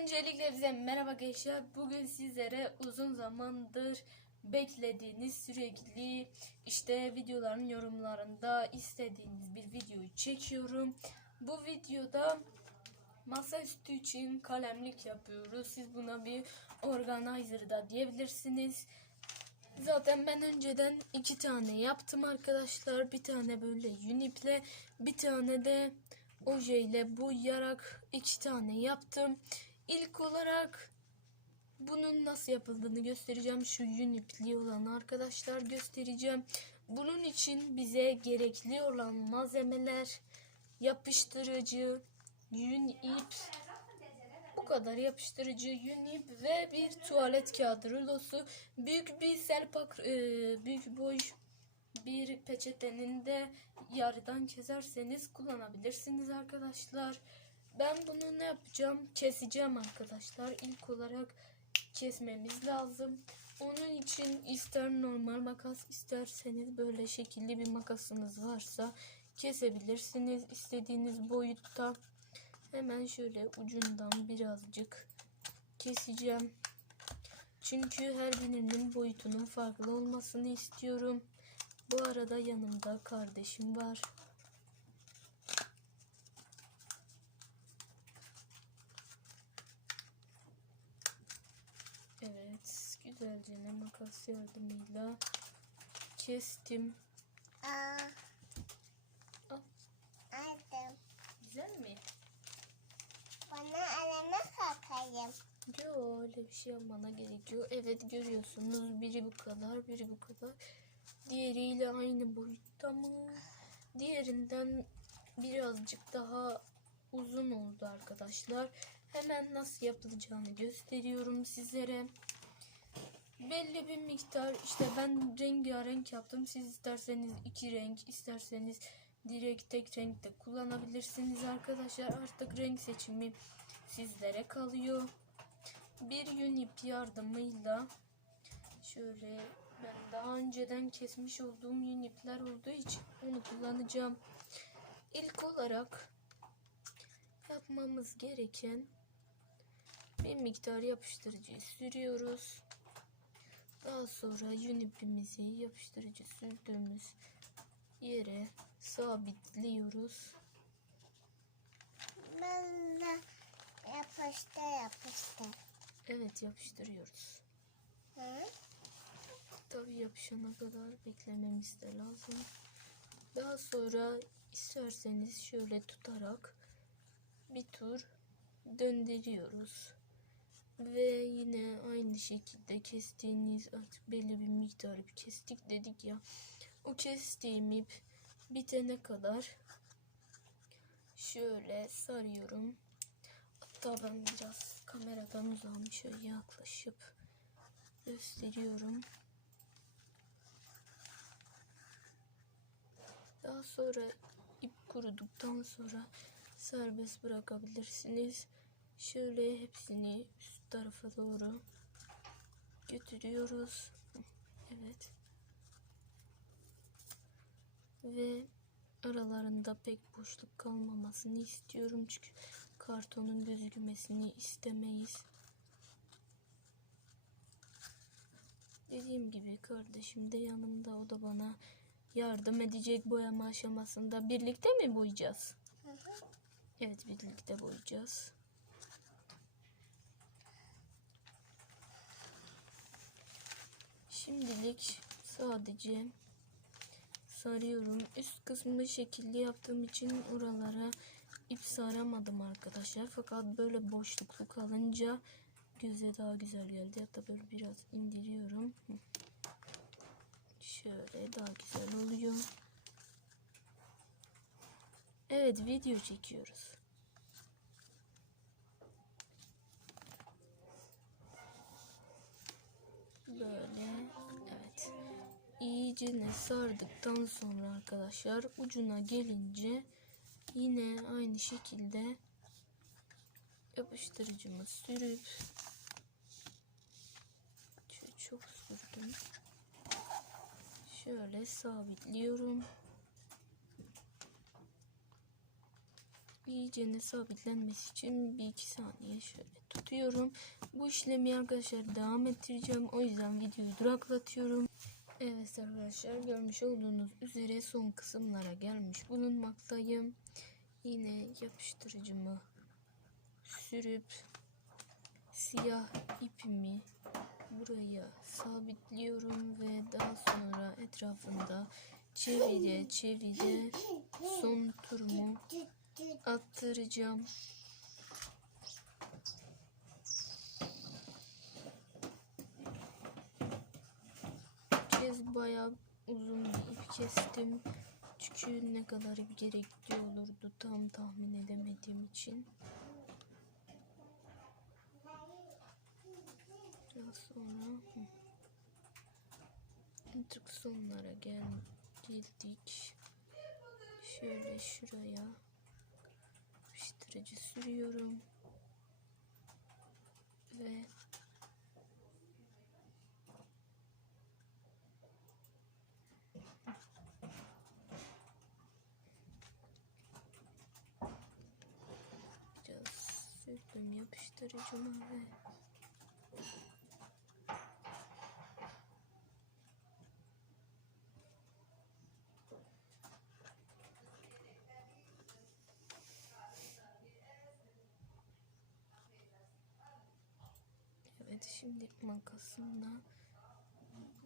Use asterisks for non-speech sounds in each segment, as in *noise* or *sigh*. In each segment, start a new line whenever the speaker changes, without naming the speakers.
Öncelikle bize merhaba gençler. Bugün sizlere uzun zamandır beklediğiniz sürekli işte videoların yorumlarında istediğiniz bir videoyu çekiyorum. Bu videoda masaüstü için kalemlik yapıyoruz. Siz buna bir organizer da diyebilirsiniz. Zaten ben önceden iki tane yaptım arkadaşlar. Bir tane böyle uniple, bir tane de ojeyle boyayarak iki tane yaptım. İlk olarak bunun nasıl yapıldığını göstereceğim. Şu unipli olan arkadaşlar göstereceğim. Bunun için bize gerekli olan malzemeler yapıştırıcı, yün ip, bu kadar yapıştırıcı, yün ip ve bir tuvalet kağıdı rulosu. Büyük bir selpak, e, büyük boy bir peçetenin de yarıdan keserseniz kullanabilirsiniz arkadaşlar. Ben bunu ne yapacağım? Keseceğim arkadaşlar. İlk olarak kesmemiz lazım. Onun için ister normal makas isterseniz böyle şekilli bir makasınız varsa kesebilirsiniz. istediğiniz boyutta. Hemen şöyle ucundan birazcık keseceğim. Çünkü her birinin boyutunun farklı olmasını istiyorum. Bu arada yanımda kardeşim var. Evet, güzelce ne makas yardımıyla kestim.
Aa,
Al,
aldım.
güzel mi?
Bana elime kakayım.
Yo öyle bir şey yapmana gerekiyor. Evet görüyorsunuz biri bu kadar biri bu kadar. Diğeriyle aynı boyutta mı? Diğerinden birazcık daha uzun oldu arkadaşlar. Hemen nasıl yapılacağını gösteriyorum sizlere. Belli bir miktar işte ben rengarenk yaptım. Siz isterseniz iki renk isterseniz direkt tek renk de kullanabilirsiniz arkadaşlar. Artık renk seçimi sizlere kalıyor bir yün ip yardımıyla şöyle ben daha önceden kesmiş olduğum yün ipler olduğu için onu kullanacağım. İlk olarak yapmamız gereken bir miktar yapıştırıcıyı sürüyoruz. Daha sonra yün ipimizi yapıştırıcı sürdüğümüz yere sabitliyoruz.
Ben de yapıştı yapıştı.
Evet yapıştırıyoruz.
Hı?
Tabii yapışana kadar beklememiz de lazım. Daha sonra isterseniz şöyle tutarak bir tur döndürüyoruz. Ve yine aynı şekilde kestiğiniz artık belli bir miktar ip kestik dedik ya. O kestiğim ip bitene kadar şöyle sarıyorum. Hatta ben biraz kameradan uzağım şöyle yaklaşıp gösteriyorum. Daha sonra ip kuruduktan sonra serbest bırakabilirsiniz. Şöyle hepsini üst tarafa doğru götürüyoruz. Evet. Ve aralarında pek boşluk kalmamasını istiyorum çünkü kartonun gözükmesini istemeyiz. Dediğim gibi kardeşim de yanımda o da bana yardım edecek boyama aşamasında. Birlikte mi boyayacağız?
Hı hı.
Evet birlikte boyayacağız. Şimdilik sadece sarıyorum. Üst kısmı şekilli yaptığım için oralara ip saramadım arkadaşlar. Fakat böyle boşluklu kalınca göze daha güzel geldi. Hatta böyle biraz indiriyorum. Şöyle daha güzel oluyor. Evet video çekiyoruz. Böyle. İyice ne sardıktan sonra arkadaşlar ucuna gelince yine aynı şekilde yapıştırıcımı sürüp çok sürdüm. Şöyle sabitliyorum. İyice sabitlenmesi için bir iki saniye şöyle tut. tutuyorum. Bu işlemi arkadaşlar devam ettireceğim. O yüzden videoyu duraklatıyorum. Evet arkadaşlar görmüş olduğunuz üzere son kısımlara gelmiş bulunmaktayım. Yine yapıştırıcımı sürüp siyah ipimi buraya sabitliyorum ve daha sonra etrafında çevire çevire son turumu *laughs* attıracağım. Bayağı uzun bir kestim. Çünkü ne kadar gerekli olurdu tam tahmin edemediğim için. Biraz sonra artık sonlara gel geldik. Şöyle şuraya yapıştırıcı sürüyorum. Ve biraz sürdüm yapıştırıcıma ve Evet şimdi makasımla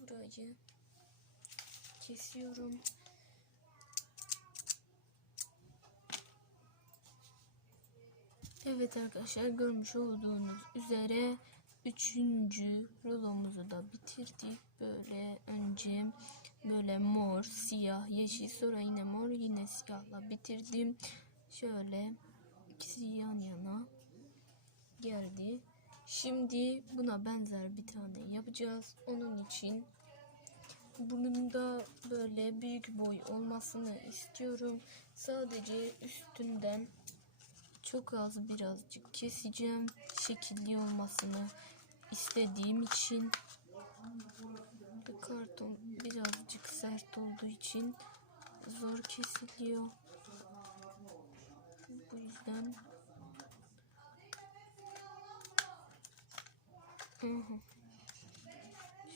burayı kesiyorum. Evet arkadaşlar görmüş olduğunuz üzere üçüncü rulomuzu da bitirdik. Böyle önce böyle mor, siyah, yeşil sonra yine mor yine siyahla bitirdim. Şöyle ikisi yan yana geldi. Şimdi buna benzer bir tane yapacağız. Onun için bunun da böyle büyük boy olmasını istiyorum. Sadece üstünden çok az birazcık keseceğim. Şekilli olmasını istediğim için. Karton birazcık sert olduğu için zor kesiliyor. Bu yüzden.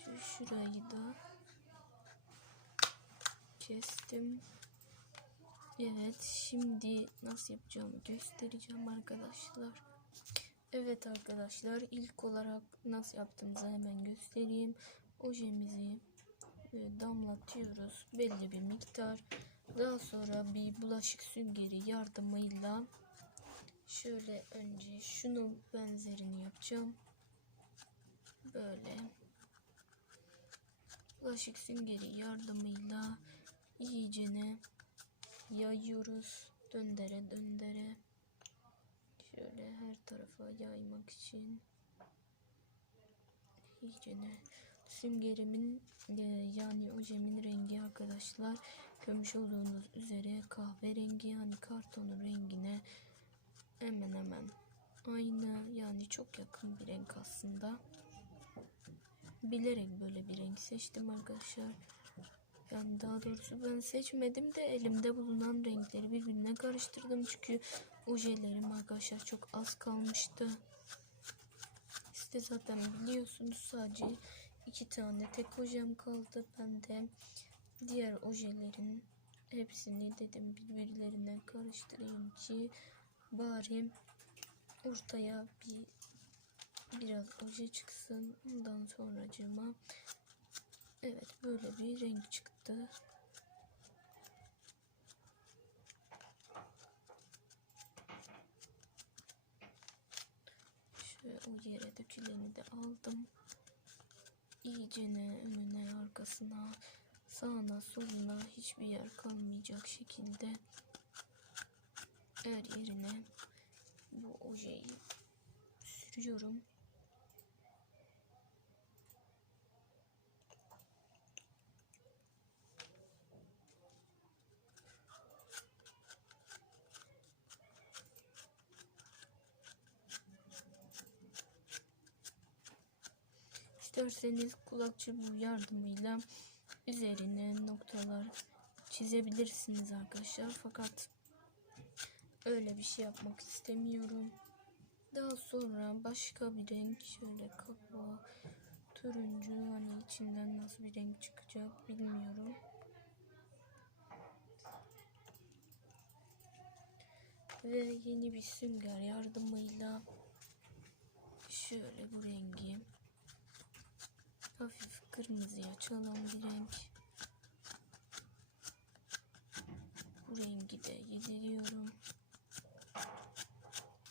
Şu şurayı da kestim. Evet şimdi nasıl yapacağımı göstereceğim arkadaşlar. Evet arkadaşlar ilk olarak nasıl yaptığımızı hemen göstereyim. Ojemizi e, damlatıyoruz belli bir miktar. Daha sonra bir bulaşık süngeri yardımıyla şöyle önce şunun benzerini yapacağım. Böyle bulaşık süngeri yardımıyla iyicene yayıyoruz. Döndere döndere. Şöyle her tarafa yaymak için. İyicene. Süngerimin e, yani ojemin rengi arkadaşlar görmüş olduğunuz üzere kahverengi yani kartonun rengine hemen hemen aynı yani çok yakın bir renk aslında. Bilerek böyle bir renk seçtim arkadaşlar. Yani daha doğrusu ben seçmedim de elimde bulunan renkleri birbirine karıştırdım. Çünkü ojelerim arkadaşlar çok az kalmıştı. İşte zaten biliyorsunuz sadece iki tane tek ojem kaldı. Ben de diğer ojelerin hepsini dedim birbirlerine karıştırayım ki bari ortaya bir biraz oje çıksın. Ondan sonracığıma evet böyle bir renk çıktı. Şöyle o yere döküleni de aldım. İyicene önüne arkasına sağına soluna hiçbir yer kalmayacak şekilde her yerine bu ojeyi sürüyorum. İsterseniz kulak çubuğu yardımıyla üzerine noktalar çizebilirsiniz arkadaşlar. Fakat öyle bir şey yapmak istemiyorum. Daha sonra başka bir renk şöyle kapağı turuncu hani içinden nasıl bir renk çıkacak bilmiyorum. Ve yeni bir sünger yardımıyla şöyle bu rengi hafif kırmızıya çalan bir renk. Bu rengi de yediriyorum.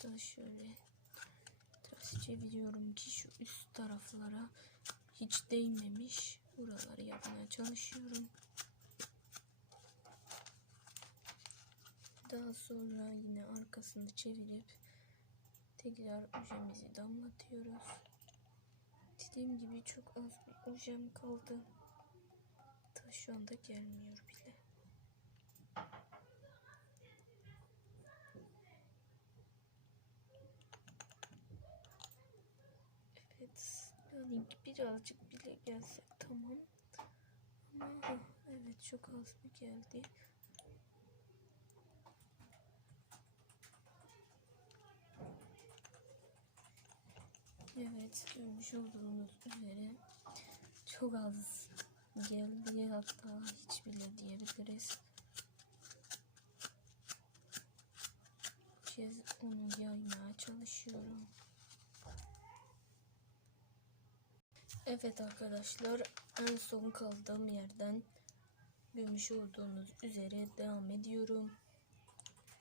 Da şöyle ters çeviriyorum ki şu üst taraflara hiç değmemiş. Buraları yapmaya çalışıyorum. Daha sonra yine arkasını çevirip tekrar ojemizi damlatıyoruz. Dediğim gibi çok az bir ojem kaldı. Ta şu anda gelmiyor bile. Evet. Yani birazcık bile gelse tamam. Ama evet çok az bir geldi. Evet görmüş olduğunuz üzere çok az geldi hatta hiç bile diyebiliriz. Kez onu yaymaya çalışıyorum. Evet arkadaşlar en son kaldığım yerden görmüş olduğunuz üzere devam ediyorum.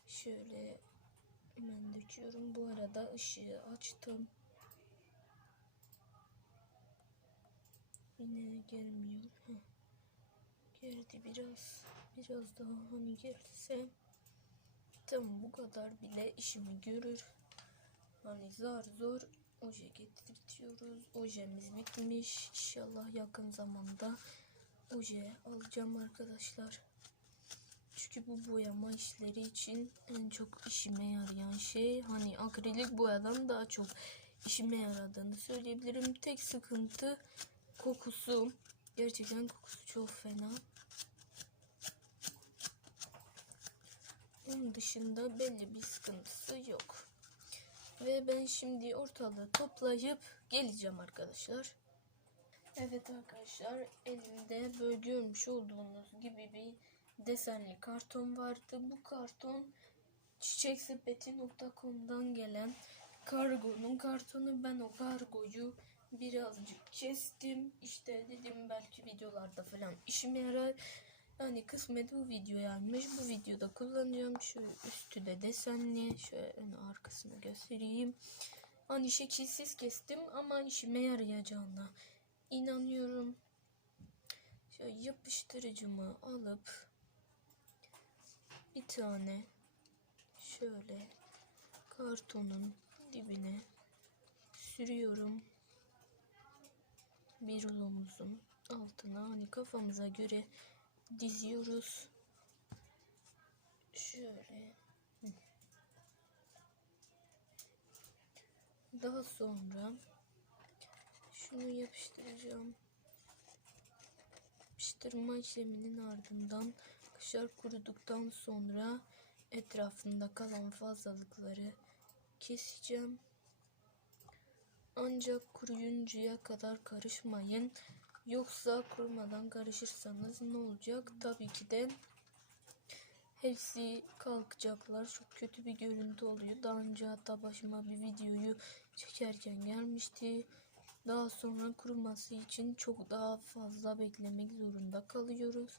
Şöyle hemen döküyorum. Bu arada ışığı açtım. Yine gelmiyor. Heh. Geldi biraz. Biraz daha hani gelse tam bu kadar bile işimi görür. Hani zar zor oje getirtiyoruz. Ojemiz bitmiş. İnşallah yakın zamanda oje alacağım arkadaşlar. Çünkü bu boyama işleri için en çok işime yarayan şey hani akrilik boyadan daha çok işime yaradığını söyleyebilirim. Tek sıkıntı kokusu. Gerçekten kokusu çok fena. Onun dışında belli bir sıkıntısı yok. Ve ben şimdi ortalığı toplayıp geleceğim arkadaşlar. Evet arkadaşlar elimde böyle görmüş olduğunuz gibi bir desenli karton vardı. Bu karton çiçeksepeti.com'dan gelen kargonun kartonu. Ben o kargoyu birazcık kestim. İşte dedim belki videolarda falan işime yarar. Yani kısmet bu videoyaymış. Bu videoda kullanacağım. Şu üstü de desenli. Şöyle ön arkasını göstereyim. Hani şekilsiz kestim ama işime yarayacağına inanıyorum. Şöyle yapıştırıcımı alıp bir tane şöyle kartonun dibine sürüyorum. Bir rulomuzun altına hani kafamıza göre diziyoruz. Şöyle. Daha sonra şunu yapıştıracağım. Yapıştırma işleminin ardından kışar kuruduktan sonra etrafında kalan fazlalıkları keseceğim. Ancak kuruyuncaya kadar karışmayın. Yoksa kurumadan karışırsanız ne olacak? Tabii ki de hepsi kalkacaklar. Çok kötü bir görüntü oluyor. Daha önce hatta başıma bir videoyu çekerken gelmişti. Daha sonra kuruması için çok daha fazla beklemek zorunda kalıyoruz.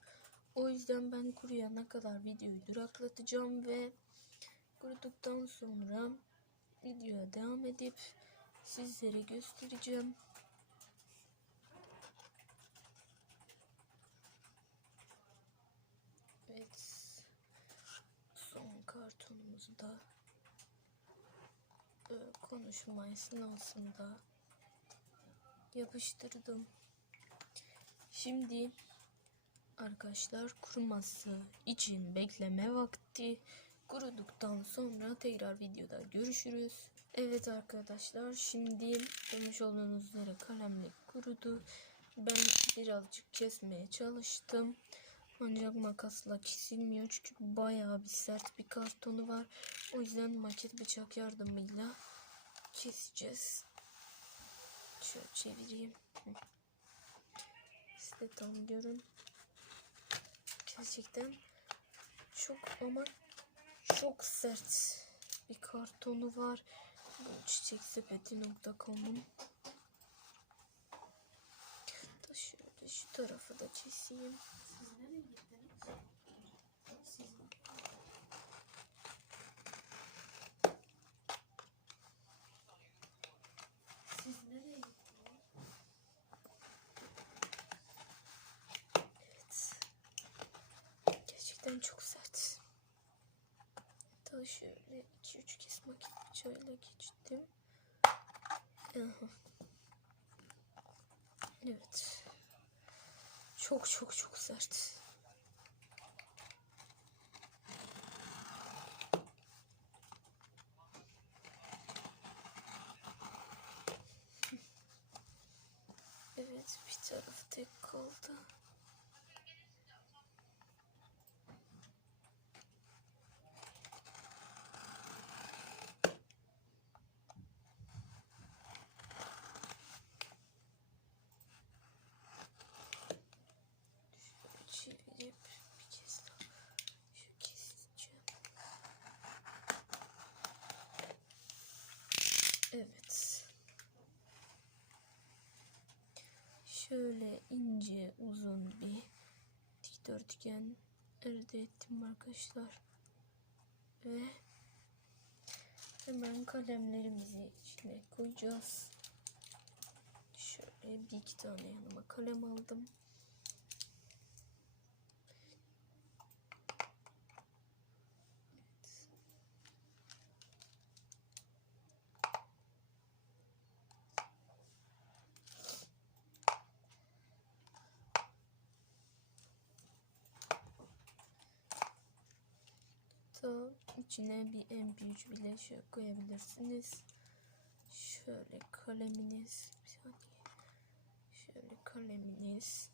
O yüzden ben kuruyana kadar videoyu duraklatacağım ve kuruduktan sonra videoya devam edip sizlere göstereceğim. Evet. Son kartonumuzu da e, konuşma esnasında yapıştırdım. Şimdi arkadaşlar kuruması için bekleme vakti. Kuruduktan sonra tekrar videoda görüşürüz. Evet arkadaşlar şimdi görmüş olduğunuz üzere kalemlik kurudu. Ben birazcık kesmeye çalıştım. Ancak makasla kesilmiyor çünkü bayağı bir sert bir kartonu var. O yüzden maket bıçak yardımıyla keseceğiz. Şöyle çevireyim. Siz de tam görün. Gerçekten çok ama çok sert bir kartonu var. Çiçeksepeti.com'un da şöyle şu tarafı da keseyim. Evet. Gerçekten çok sert. Hatta şöyle 2-3 kez makine bıçağıyla geçtim. Evet. Çok çok çok sert. Evet bir taraf tek kaldı. Şöyle çevirip bir kez daha şu keseceğim. Evet. Şöyle ince uzun bir dikdörtgen elde ettim arkadaşlar. Ve hemen kalemlerimizi içine koyacağız. Şöyle bir iki tane yanıma kalem aldım. Da içine bir MP3 bile şey koyabilirsiniz. Şöyle kaleminiz, bir saniye. Şöyle kaleminiz,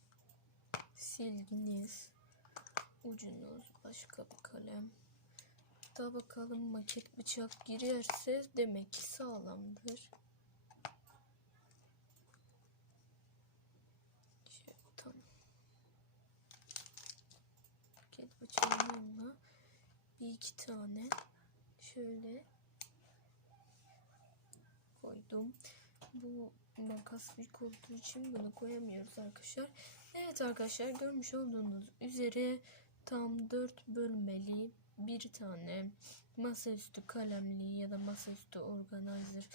silginiz, ucunuz, başka bir kalem. Da bakalım maket bıçak girerse demek ki sağlamdır. Şöyle tamam. Maket bıçağın yanına bir iki tane şöyle koydum. Bu makas büyük olduğu için bunu koyamıyoruz arkadaşlar. Evet arkadaşlar görmüş olduğunuz üzere tam 4 bölmeli bir tane masaüstü kalemli ya da masaüstü organizer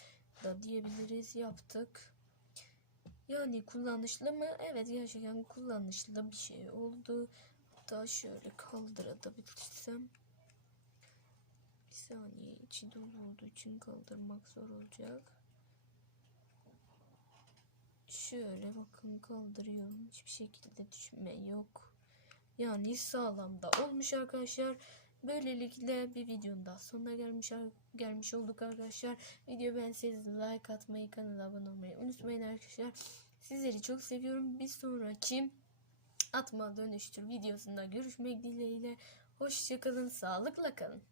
da diyebiliriz yaptık. Yani kullanışlı mı? Evet gerçekten kullanışlı bir şey oldu. Hatta şöyle kaldırabilirsem. Bir saniye içi dolu olduğu için kaldırmak zor olacak. Şöyle bakın kaldırıyorum. Hiçbir şekilde düşme yok. Yani sağlam da olmuş arkadaşlar. Böylelikle bir videonun daha sonuna gelmiş gelmiş olduk arkadaşlar. Video beğenseniz like atmayı, kanala abone olmayı unutmayın arkadaşlar. Sizleri çok seviyorum. Bir sonraki atma dönüştür videosunda görüşmek dileğiyle. Hoşçakalın, sağlıkla kalın.